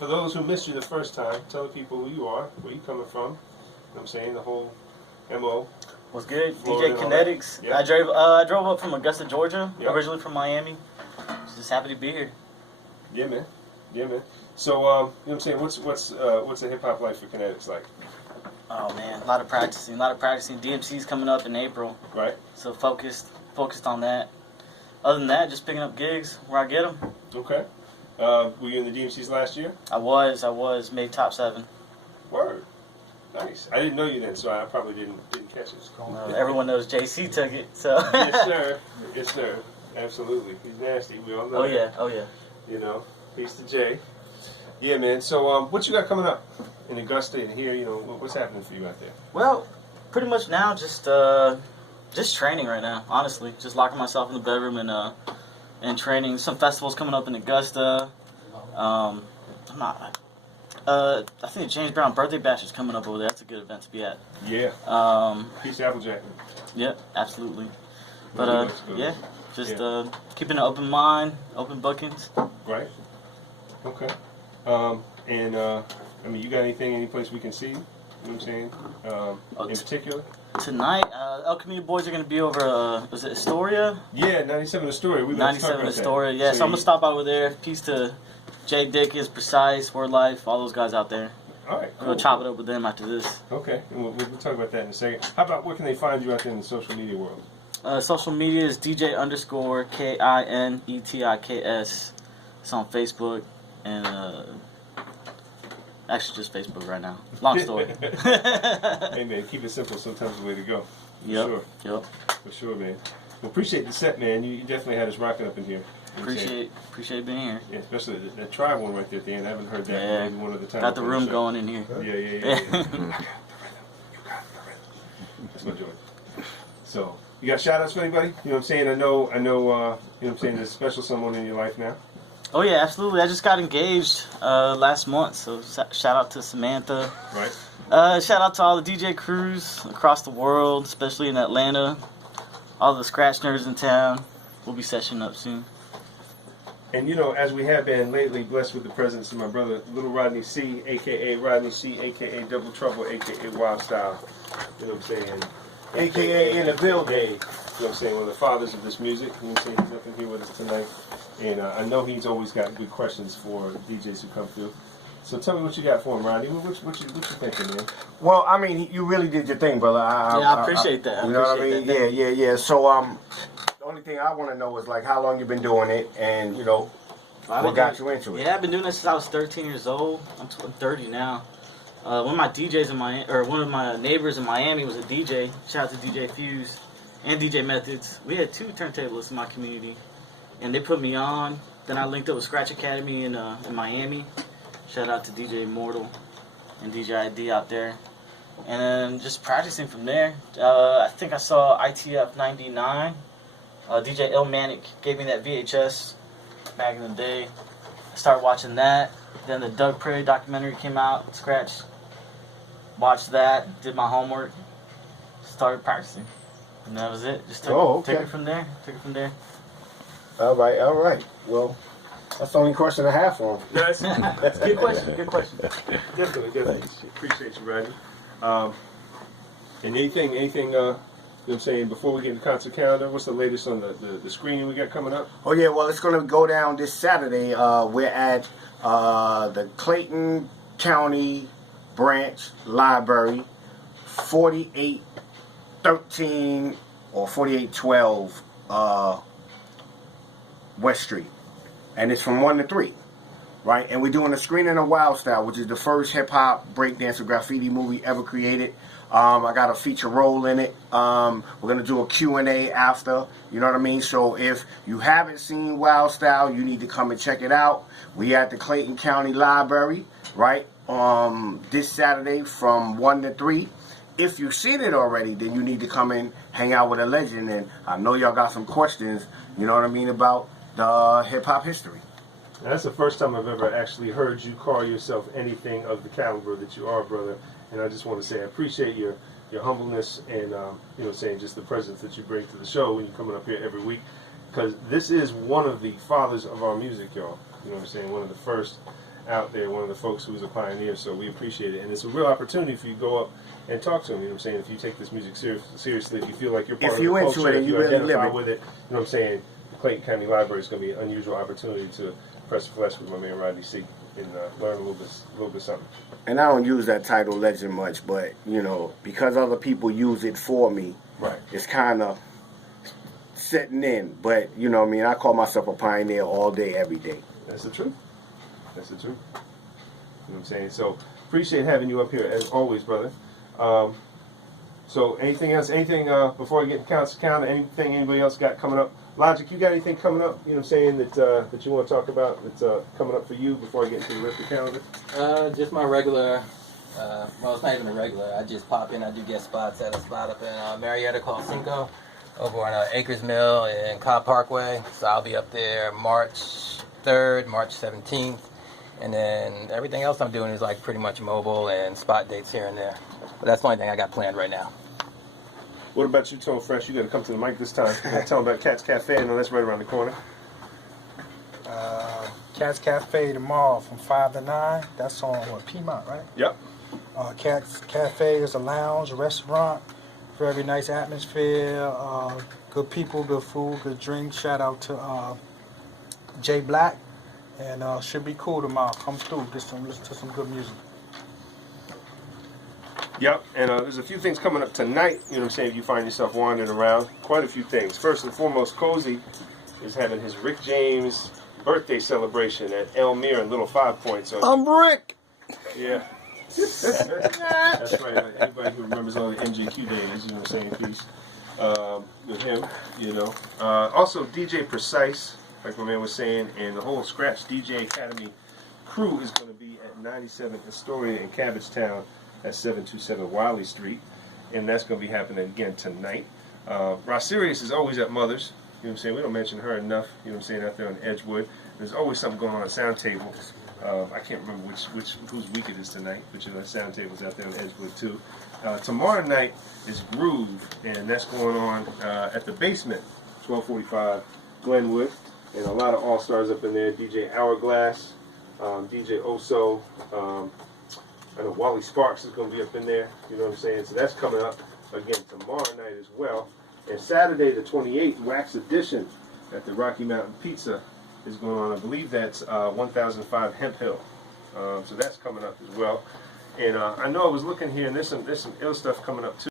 for those who missed you the first time, tell the people who you are, where you coming from. You know what I'm saying? The whole MO. What's good? Florida, DJ KINETIC. Yep. I drove up from Augusta, Georgia, Yep. originally from Miami. Just happy to be here. Yeah, man. Yeah, man. So, you know what I'm saying? What's the hip hop life for KINETIC like? Oh man, a lot of practicing. DMC's coming up in April. Right. So focused on that. Other than that, just picking up gigs where I get them. Okay. Were you in the DMCs last year? I was made top 7. Word. Nice. I didn't know you then, so I probably didn't catch it. Everyone knows JC took it, so. Yes, sir. Yes, sir. Absolutely. He's nasty. We all know. Oh yeah. You know, peace to Jay. Yeah, man. So, what you got coming up in Augusta and here? You know, what's happening for you out there? Well, pretty much now, just training right now. Honestly, just locking myself in the bedroom and training. Some festivals coming up in Augusta. I think the James Brown birthday bash is coming up over there. That's a good event to be at. Yeah. Peace to Applejack. Yeah, absolutely. But yeah, just keeping an open mind, open bookings. Right. Okay. And I mean, you got any place we can see you? You know what I'm saying? In particular? Tonight, El Camino Boys are going to be over, was it Astoria? Yeah, 97 Astoria. 97 Astoria, yeah. So I'm going to stop over there. Peace to Jay Dickens, Precise, Word Life, all those guys out there. All right, cool. We'll chop it up with them after this. Okay, and we'll talk about that in a second. How about where can they find you out there in the social media world? Social media is DJ_KINETIKS. It's on Facebook and actually just Facebook right now. Long story. Hey man, keep it simple. Sometimes the way to go. Yep. For sure, man. Well, appreciate the set, man. You definitely had us rocking up in here. Appreciate being here. Yeah, especially that tribe one right there at the end. I haven't heard that maybe one other time. Got the room going in here. Yeah. You got the rhythm. That's my joy. So, you got shout outs for anybody? You know what I'm saying? I know, you know what I'm saying, there's a special someone in your life now. Oh yeah, absolutely. I just got engaged last month, so shout out to Samantha. Right. Shout out to all the DJ crews across the world, especially in Atlanta. All the scratch nerds in town. We'll be sessioning up soon. And you know, as we have been lately blessed with the presence of my brother, Little Rodney C, a.k.a. Rodney C, a.k.a. Double Trouble, a.k.a. Wild Style. You know what I'm saying? A.k.a. in the building. You know what I'm saying? One of the fathers of this music. You know what I'm saying? He's up in here with us tonight. And I know he's always got good questions for DJs who come through. So tell me what you got for him, Rodney. What you thinking, man? Well, I mean, you really did your thing, brother. I appreciate that. You know what I mean? Yeah. So, the only thing I want to know is, like, how long you've been doing it and, you know, what got you into it? Yeah, I've been doing this since I was 13 years old. I'm 30 now. One of my neighbors in Miami was a DJ. Shout out to DJ Fuse and DJ Methods. We had 2 turntablists in my community, and they put me on. Then I linked up with Scratch Academy in Miami. Shout out to DJ Immortal and DJ ID out there. And then just practicing from there. I think I saw ITF 99. DJ Illmatic gave me that VHS back in the day. I started watching that. Then the Doug Prairie documentary came out, Scratch. Watched that, did my homework, started practicing. And that was it. Just took it from there. All right. Well, that's the only question I have for him. That's a good question. Definitely. Appreciate you, Rodney. And anything, you know what I'm saying, before we get into concert calendar, what's the latest on the screening we got coming up? Oh, yeah, well, it's going to go down this Saturday. We're at the Clayton County Branch Library, 4813 or 4812 West Street. And it's from 1 to 3, right? And we're doing a screening of Wild Style, which is the first hip-hop, breakdance, and graffiti movie ever created. I got a feature role in it. We're going to do a Q&A after, you know what I mean? So if you haven't seen Wild Style, you need to come and check it out. We at the Clayton County Library, right? This Saturday from 1 to 3. If you've seen it already, then you need to come and hang out with a legend. And I know y'all got some questions, you know what I mean, about the hip-hop history. Now, that's the first time I've ever actually heard you call yourself anything of the caliber that you are, brother. And I just want to say I appreciate your humbleness and, you know, saying just the presence that you bring to the show when you're coming up here every week. Because this is one of the fathers of our music, y'all. You know what I'm saying? One of the first out there, one of the folks who's a pioneer. So we appreciate it, and it's a real opportunity for you to go up and talk to him. You know what I'm saying? If you take this music seriously, if you feel like you're part of the culture, if you really identify live it. with it, you know what I'm saying? The Clayton County Library is going to be an unusual opportunity to press the flesh with my man Rodney C. and learn a little bit something. And I don't use that title legend much, but you know, because other people use it for me, Right. it's kind of setting in. But you know what I mean? I call myself a pioneer all day, every day. That's the truth. That's the truth. You know what I'm saying? So appreciate having you up here as always, brother. So anything else? Anything before I get to count? Anything anybody else got coming up? Logic, you got anything coming up? You know what I'm saying that that you want to talk about that's coming up for you before I get into the rest of the calendar? Just my regular. Well, it's not even a regular. I just pop in. I do guest spots at a spot up in Marietta called Cinco, over on Acres Mill in Cobb Parkway. So I'll be up there March 3rd, March 17th, and then everything else I'm doing is like pretty much mobile and spot dates here and there. But that's the only thing I got planned right now. What about you, Tone Fresh? You got to come to the mic this time. Tell them about Cat's Cafe. I know that's right around the corner. Cat's Cafe tomorrow from 5 to 9. That's on Piedmont, right? Yep. Cat's Cafe is a lounge, restaurant, very nice atmosphere, good people, good food, good drinks. Shout out to Jay Black, and should be cool tomorrow. Come through, listen to some good music. Yep, and there's a few things coming up tonight, you know what I'm saying, if you find yourself wandering around. Quite a few things. First and foremost, Cozy is having his Rick James birthday celebration at Elmere and Little 5 Points. So, I'm Rick. yeah. That's right. Everybody who remembers all the MJQ days, you know what I'm saying, peace with him, you know. Also, DJ Precise, like my man was saying, and the whole Scratch DJ Academy crew is going to be at 97 Astoria in Cabbagetown at 727 Wiley Street, and that's going to be happening again tonight. Ross Sirius is always at Mother's, you know what I'm saying, we don't mention her enough, you know what I'm saying, out there on Edgewood. There's always something going on at Sound Table. I can't remember whose week it is tonight, but you know, Sound Table's out there on Edgewood too. Tomorrow night is Groove, and that's going on at the Basement, 1245 Glenwood, and a lot of all-stars up in there. DJ Hourglass, DJ Oso, I know Wally Sparks is going to be up in there, you know what I'm saying? So that's coming up again tomorrow night as well. And Saturday the 28th, Wax Edition at the Rocky Mountain Pizza is going on. I believe that's 1005 Hemp Hill. So that's coming up as well. And I know I was looking here, and there's some ill stuff coming up too.